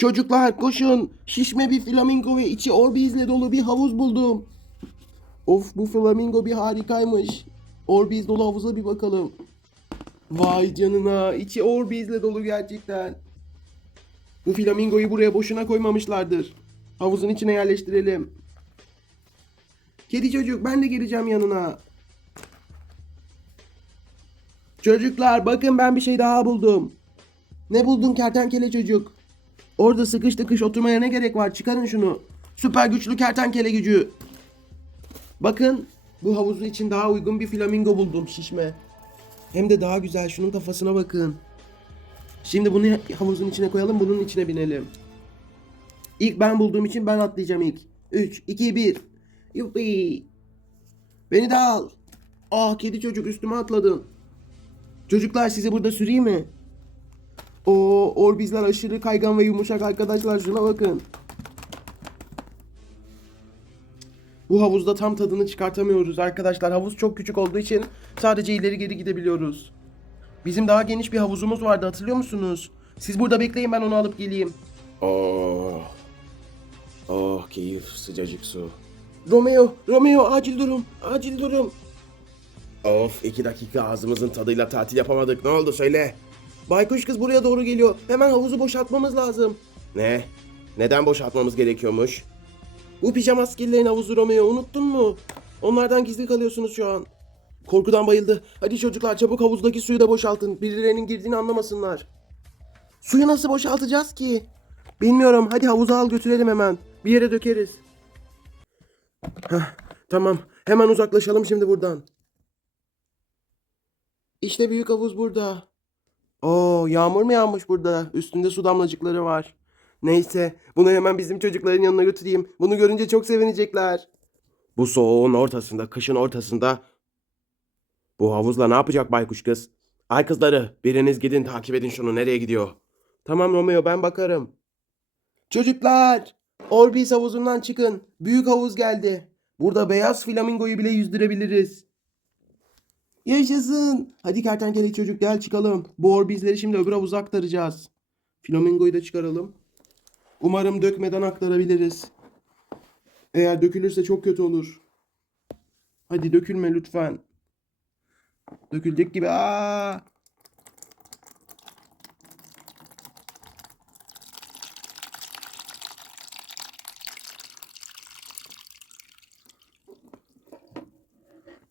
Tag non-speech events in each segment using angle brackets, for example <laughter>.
Çocuklar koşun. Şişme bir flamingo ve içi orbizle dolu bir havuz buldum. Of bu flamingo bir harikaymış. Orbiz dolu havuza bir bakalım. Vay canına içi orbizle dolu gerçekten. Bu flamingoyu buraya boşuna koymamışlardır. Havuzun içine yerleştirelim. Kedi çocuk ben de geleceğim yanına. Çocuklar bakın ben bir şey daha buldum. Ne buldun kertenkele çocuk? Orada sıkış tıkış oturmaya ne gerek var? Çıkarın şunu. Süper güçlü kertenkele gücü. Bakın bu havuzun için daha uygun bir flamingo buldum şişme. Hem de daha güzel. Şunun kafasına bakın. Şimdi bunu havuzun içine koyalım. Bunun içine binelim. İlk ben bulduğum için ben atlayacağım ilk. 3, 2, 1. Yuppi. Beni de al. Ah kedi çocuk üstüme atladın. Çocuklar sizi burada süreyim mi? O orbizler aşırı kaygan ve yumuşak arkadaşlar şuna bakın. Bu havuzda tam tadını çıkartamıyoruz arkadaşlar. Havuz çok küçük olduğu için sadece ileri geri gidebiliyoruz. Bizim daha geniş bir havuzumuz vardı hatırlıyor musunuz? Siz burada bekleyin ben onu alıp geleyim. Oh. Oh keyif sıcacık su. Romeo, Romeo acil durum, acil durum. Of iki dakika ağzımızın tadıyla tatil yapamadık. Ne oldu söyle. Baykuş kız buraya doğru geliyor. Hemen havuzu boşaltmamız lazım. Ne? Neden boşaltmamız gerekiyormuş? Bu pijama skillerin havuzu Romeo unuttun mu? Onlardan gizli kalıyorsunuz şu an. Korkudan bayıldı. Hadi çocuklar çabuk havuzdaki suyu da boşaltın. Birilerinin girdiğini anlamasınlar. Suyu nasıl boşaltacağız ki? Bilmiyorum. Hadi havuza al götürelim hemen. Bir yere dökeriz. Heh, tamam. Hemen uzaklaşalım şimdi buradan. İşte büyük havuz burada. Oo, yağmur mu yağmış burada? Üstünde su damlacıkları var. Neyse, bunu hemen bizim çocukların yanına götüreyim. Bunu görünce çok sevinecekler. Bu soğuğun ortasında, kışın ortasında bu havuzla ne yapacak baykuş kız? Ay kızları, biriniz gidin takip edin şunu nereye gidiyor. Tamam Romeo ben bakarım. Çocuklar, Orbis havuzundan çıkın. Büyük havuz geldi. Burada beyaz flamingoyu bile yüzdürebiliriz. Yaşasın. Hadi kertenkele çocuk gel çıkalım. Bu orbizleri şimdi öbür havuza aktaracağız. Flamingoyu da çıkaralım. Umarım dökmeden aktarabiliriz. Eğer dökülürse çok kötü olur. Hadi dökülme lütfen. Dökülecek gibi. Aa!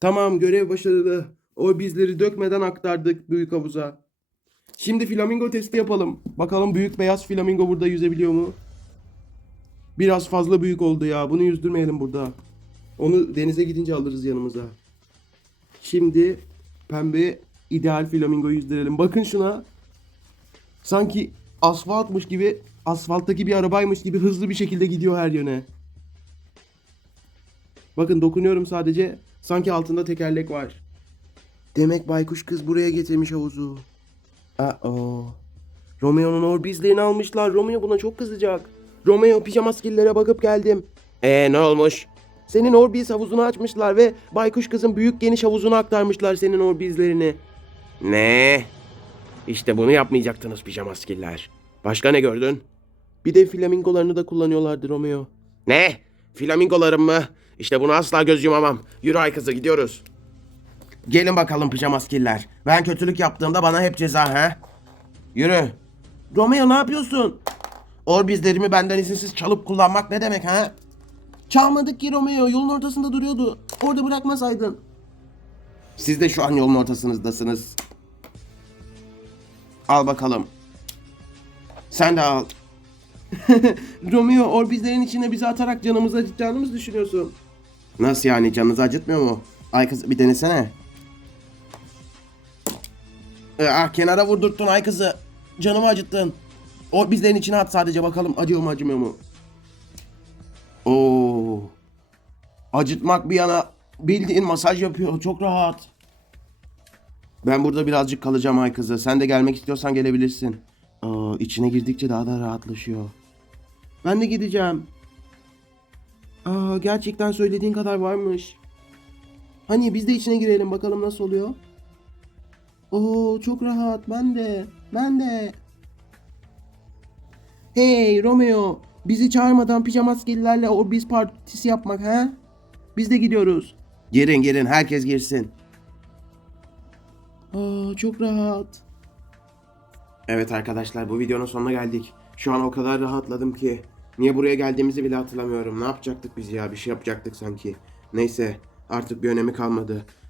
Tamam görev başarılı. O bizleri dökmeden aktardık büyük havuza. Şimdi flamingo testi yapalım. Bakalım büyük beyaz flamingo burada yüzebiliyor mu? Biraz fazla büyük oldu ya. Bunu yüzdürmeyelim burada. Onu denize gidince alırız yanımıza. Şimdi pembe ideal flamingoyu yüzdürelim. Bakın şuna. Sanki asfaltmış gibi, asfalttaki bir arabaymış gibi hızlı bir şekilde gidiyor her yöne. Bakın dokunuyorum sadece. Sanki altında tekerlek var. Demek baykuş kız buraya getirmiş havuzu. Aa. Romeo'nun orbizlerini almışlar. Romeo buna çok kızacak. Romeo pijama skillere bakıp geldim. Ee ne olmuş? Senin orbiz havuzunu açmışlar ve baykuş kızın büyük geniş havuzuna aktarmışlar senin orbizlerini. Ne? İşte bunu yapmayacaktınız pijama skiller. Başka ne gördün? Bir de flamingolarını da kullanıyorlardı Romeo. Ne? Flamingolarım mı? İşte bunu asla göz yumamam. Yürü ay kızı gidiyoruz. Gelin bakalım pijama skiller. Ben kötülük yaptığımda bana hep ceza ha? Yürü. Romeo ne yapıyorsun? Orbizlerimi benden izinsiz çalıp kullanmak ne demek ha? Çalmadık ki Romeo. Yolun ortasında duruyordu. Orada bırakmasaydın. Siz de şu an yolun ortasınızdasınız. Al bakalım. Sen de al. <laughs> Romeo orbizlerin içine bizi atarak canımızı acıtacağını mı düşünüyorsun? Nasıl yani canınızı acıtmıyor mu? Ay kız bir denesene. Ee, ah kenara vurdurttun ay kızı. Canımı acıttın. Orbizlerin içine at sadece bakalım acıyor mu acımıyor mu? Oo. Acıtmak bir yana bildiğin masaj yapıyor. Çok rahat. Ben burada birazcık kalacağım ay kızı. Sen de gelmek istiyorsan gelebilirsin. Aa, içine girdikçe daha da rahatlaşıyor. Ben de gideceğim. Aa, gerçekten söylediğin kadar varmış. Hani biz de içine girelim bakalım nasıl oluyor. Oo çok rahat. Ben de. Ben de. Hey Romeo, bizi çağırmadan pijama askerilerle Orbis partisi yapmak ha? Biz de gidiyoruz. Girin girin, herkes girsin. Aa, çok rahat. Evet arkadaşlar bu videonun sonuna geldik. Şu an o kadar rahatladım ki. Niye buraya geldiğimizi bile hatırlamıyorum. Ne yapacaktık biz ya? Bir şey yapacaktık sanki. Neyse artık bir önemi kalmadı.